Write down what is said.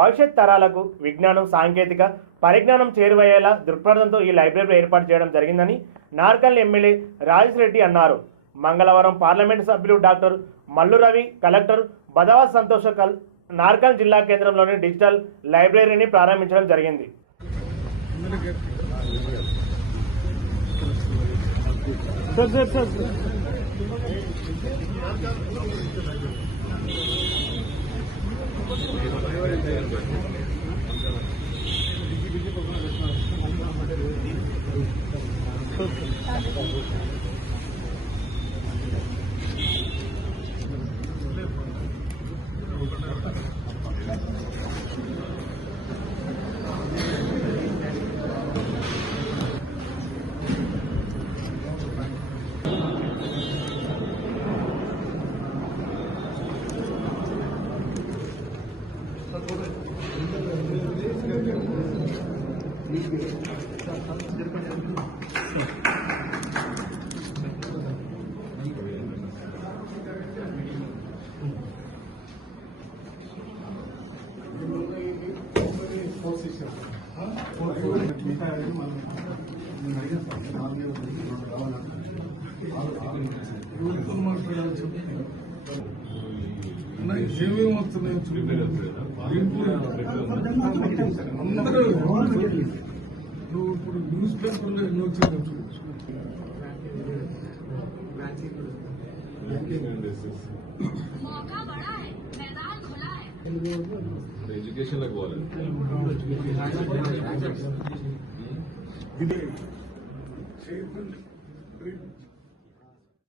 భవిష్యత్ తరాలకు విజ్ఞానం సాంకేతిక పరిజ్ఞానం చేరువయ్యేలా దృక్పథంతో ఈ లైబ్రరీ ఏర్పాటు చేయడం జరిగిందని నార్కల్ ఎమ్మెల్యే రాజేష్ రెడ్డి అన్నారు. మంగళవారం పార్లమెంటు సభ్యులు డాక్టర్ మల్లు రవి కలెక్టర్ బదవా సంతోష కల్ నార్కల్ జిల్లా కేంద్రంలోని డిజిటల్ లైబ్రరీని ప్రారంభించడం జరిగింది. Thank you. ఏమేమి వస్తున్నాయి అందరూ తెలియదు. నువ్వు ఇప్పుడు న్యూస్ పేపర్లో ఎన్నో వచ్చావు ఎడ్యుకేషన్ ఇదే.